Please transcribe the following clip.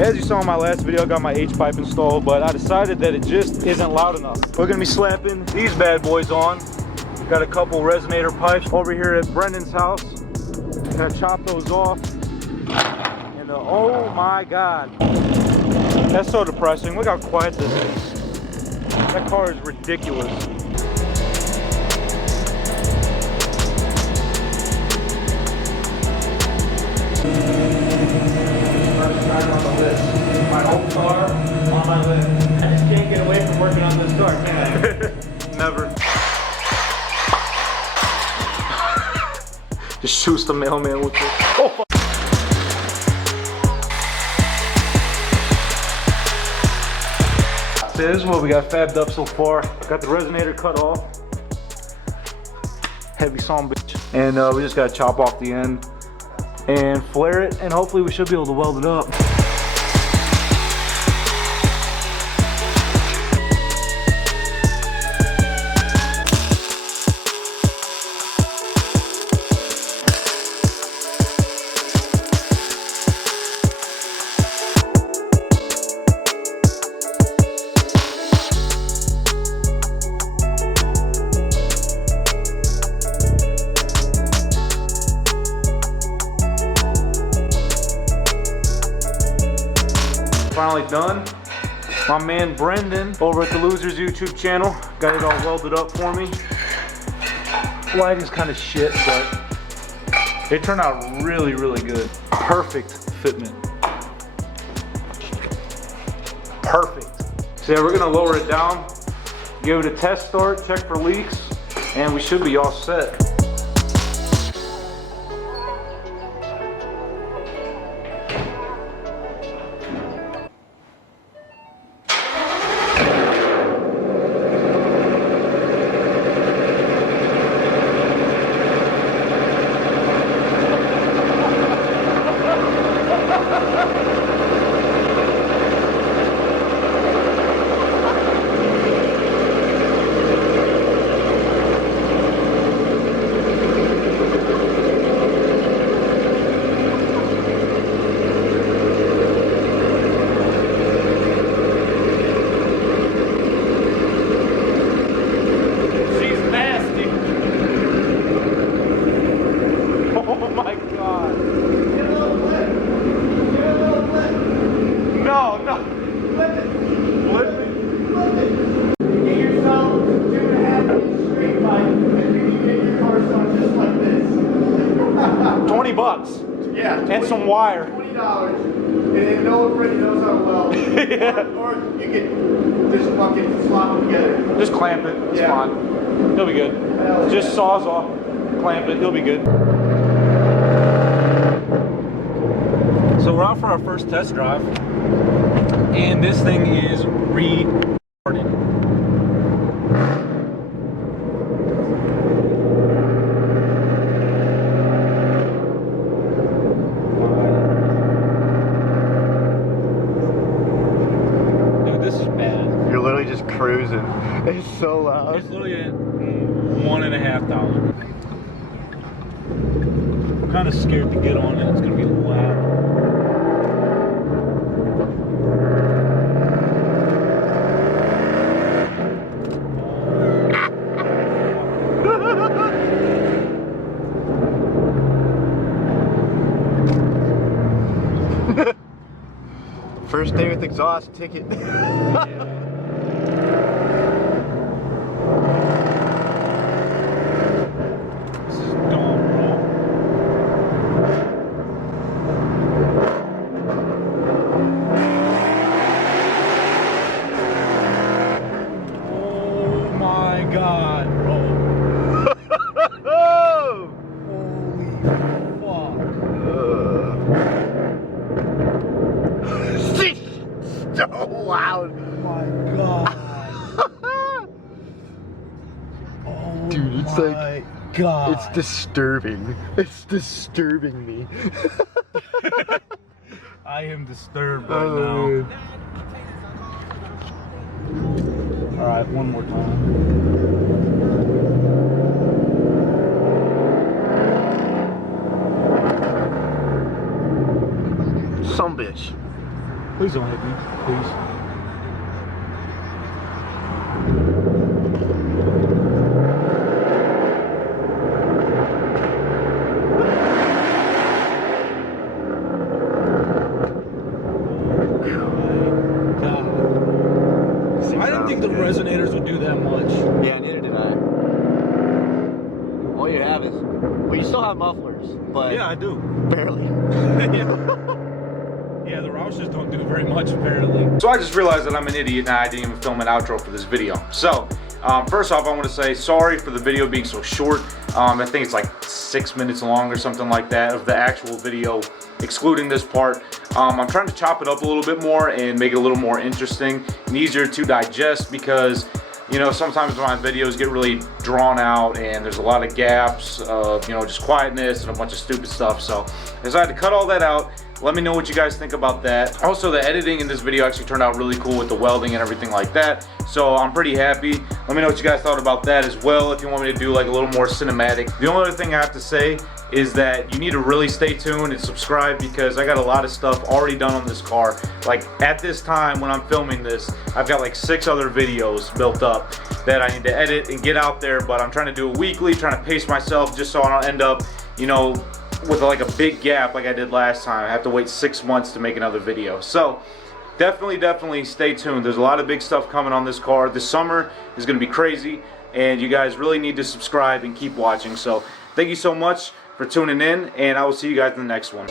As you saw in my last video, I got my H-pipe installed, but I decided that it just isn't loud enough. We're gonna be slapping these bad boys on. Got a couple resonator pipes over here at Brendon's house. Gonna chop those off. And oh my God. That's so depressing. Look how quiet this is. That car is ridiculous. First time on the list. My old car on my list. I just can't get away from working on this car, can I? Never. Just shoots the mailman with it. Oh, fuck. So this is what we got fabbed up so far. Got the resonator cut off. Heavy son bitch. And we just gotta chop off the end and flare it, and hopefully we should be able to weld it up. Finally done. My man Brendon over at the Losers YouTube channel got it all welded up for me. Lighting's kind of shit, but it turned out really, really good. Perfect fitment. Perfect. So yeah, we're gonna lower it down, give it a test start, check for leaks, and we should be all set. $20. Yeah. And some wire. $20. And then no one Freddie knows how to weld. Yeah. Or you can just fucking slap them together. Just clamp it. It's fine. He'll be good. Just saws off, clamp it. He'll be good. So we're out for our first test drive, and this thing is retarded. Cruising. It's so loud. It's literally at $1,500. I'm kind of scared to get on it. It's gonna be loud. First day with exhaust ticket. Yeah. So loud. Oh my God. Oh, dude, it's like, God. It's disturbing. It's disturbing me. I am disturbed right now. All right, one more time. Some bitch. Please don't hit me, please. I didn't think the resonators would do that much. Yeah, neither did I. All you have is, well, you still have mufflers, but Yeah, I do. barely. Yeah, the Roushes don't do very much apparently. So I just realized that I'm an idiot and I didn't even film an outro for this video. So, first off, I want to say sorry for the video being so short. I think it's like 6 minutes long or something like that of the actual video, excluding this part. I'm trying to chop it up a little bit more and make it a little more interesting and easier to digest because, you know, sometimes my videos get really drawn out and there's a lot of gaps of, you know, just quietness and a bunch of stupid stuff. So I decided to cut all that out. Let me know what you guys think about that. Also, the editing in this video actually turned out really cool with the welding and everything like that. So I'm pretty happy. Let me know what you guys thought about that as well if you want me to do like a little more cinematic. The only other thing I have to say is that you need to really stay tuned and subscribe because I got a lot of stuff already done on this car. Like at this time when I'm filming this, I've got like 6 other videos built up that I need to edit and get out there, but I'm trying to do it weekly, trying to pace myself just so I don't end up, you know, with like a big gap like I did last time. I have to wait 6 months to make another video. So definitely stay tuned. There's a lot of big stuff coming on this car. This summer is going to be crazy and you guys really need to subscribe and keep watching. So thank you so much for tuning in and I will see you guys in the next one.